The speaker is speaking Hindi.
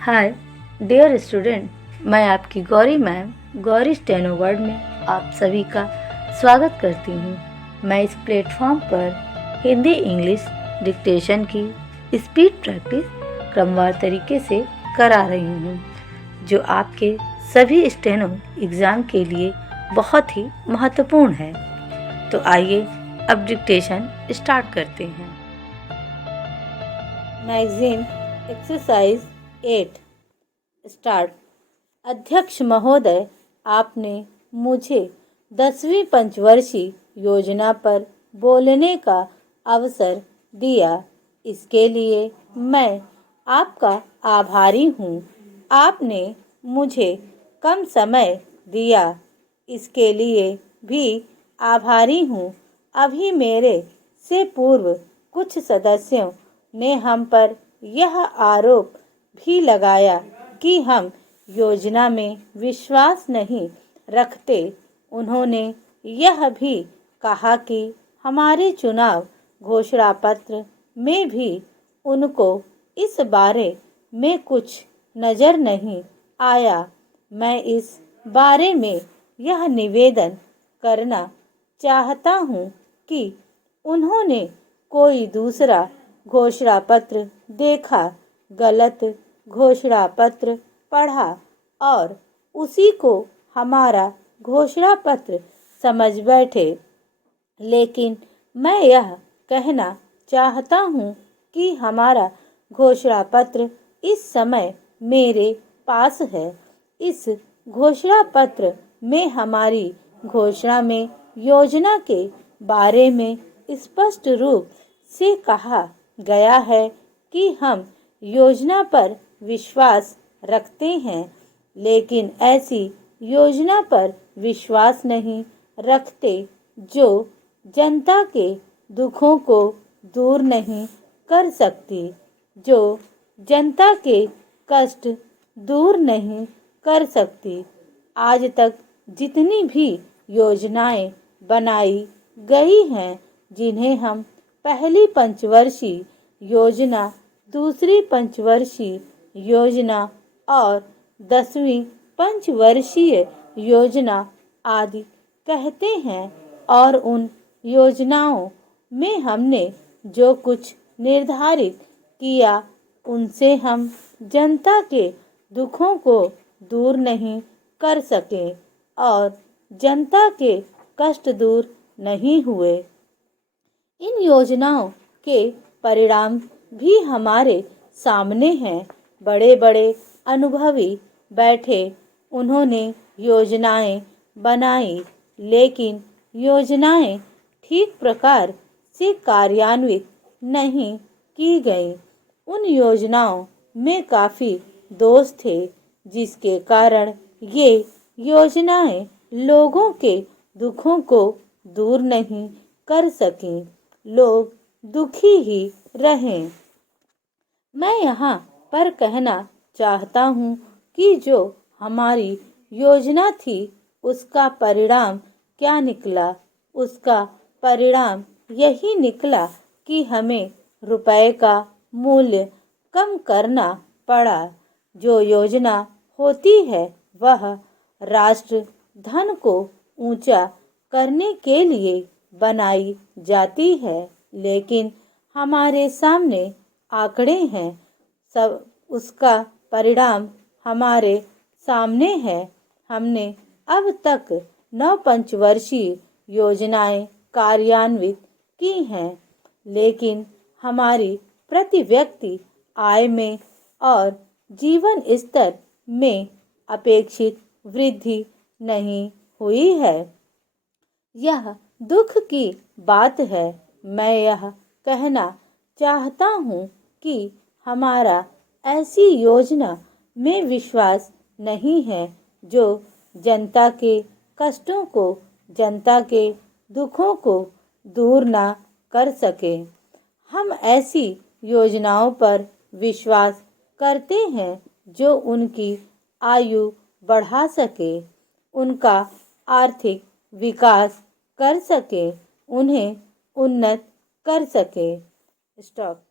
हाय डियर स्टूडेंट, मैं आपकी Gauri ma'am Gauri steno word में आप सभी का स्वागत करती हूँ। मैं इस प्लेटफॉर्म पर हिंदी इंग्लिश डिक्टेशन की स्पीड प्रैक्टिस क्रमवार तरीके से करा रही हूँ, जो आपके सभी स्टेनो एग्ज़ाम के लिए बहुत ही महत्वपूर्ण है। तो आइए अब डिक्टेशन स्टार्ट करते हैं। Magazine exercise 8 start. अध्यक्ष महोदय, आपने मुझे 10वीं पंचवर्षीय योजना पर बोलने का अवसर दिया। इसके लिए मैं आपका आभारी हूँ। आपने मुझे कम समय दिया, इसके लिए भी आभारी हूँ। अभी मेरे से पूर्व कुछ सदस्यों ने हम पर यह आरोप भी लगाया कि हम योजना में विश्वास नहीं रखते। उन्होंने यह भी कहा कि हमारे चुनाव घोषणा पत्र में भी उनको इस बारे में कुछ नज़र नहीं आया। मैं इस बारे में यह निवेदन करना चाहता हूँ कि उन्होंने कोई दूसरा घोषणा पत्र देखा, गलत घोषणा पत्र पढ़ा और उसी को हमारा घोषणा पत्र समझ बैठे। लेकिन मैं यह कहना चाहता हूँ कि हमारा घोषणा पत्र इस समय मेरे पास है। इस घोषणा पत्र में हमारी घोषणा में योजना के बारे में स्पष्ट रूप से कहा गया है कि हम योजना पर विश्वास रखते हैं, लेकिन ऐसी योजना पर विश्वास नहीं रखते जो जनता के दुखों को दूर नहीं कर सकती, जो जनता के कष्ट दूर नहीं कर सकती। आज तक जितनी भी योजनाएं बनाई गई हैं, जिन्हें हम पहली पंचवर्षीय योजना, दूसरी पंचवर्षीय योजना और 10वीं पंचवर्षीय योजना आदि कहते हैं, और उन योजनाओं में हमने जो कुछ निर्धारित किया उनसे हम जनता के दुखों को दूर नहीं कर सके और जनता के कष्ट दूर नहीं हुए। इन योजनाओं के परिणाम भी हमारे सामने हैं। बड़े बड़े अनुभवी बैठे, उन्होंने योजनाएं बनाई, लेकिन योजनाएं ठीक प्रकार से कार्यान्वित नहीं की गई। उन योजनाओं में काफ़ी दोष थे, जिसके कारण ये योजनाएं लोगों के दुखों को दूर नहीं कर सकीं। लोग दुखी ही रहें। मैं यहाँ पर कहना चाहता हूँ कि जो हमारी योजना थी उसका परिणाम क्या निकला। उसका परिणाम यही निकला कि हमें रुपए का मूल्य कम करना पड़ा। जो योजना होती है वह राष्ट्र धन को ऊंचा करने के लिए बनाई जाती है, लेकिन हमारे सामने आंकड़े हैं, सब उसका परिणाम हमारे सामने है। हमने अब तक 9 पंचवर्षीय योजनाएं कार्यान्वित की हैं, लेकिन हमारी प्रति व्यक्ति आय में और जीवन स्तर में अपेक्षित वृद्धि नहीं हुई है। यह दुख की बात है। मैं यह कहना चाहता हूँ कि हमारा ऐसी योजना में विश्वास नहीं है जो जनता के कष्टों को, जनता के दुखों को दूर ना कर सके। हम ऐसी योजनाओं पर विश्वास करते हैं जो उनकी आयु बढ़ा सके, उनका आर्थिक विकास कर सके, उन्हें उन्नत कर सके। स्टॉप।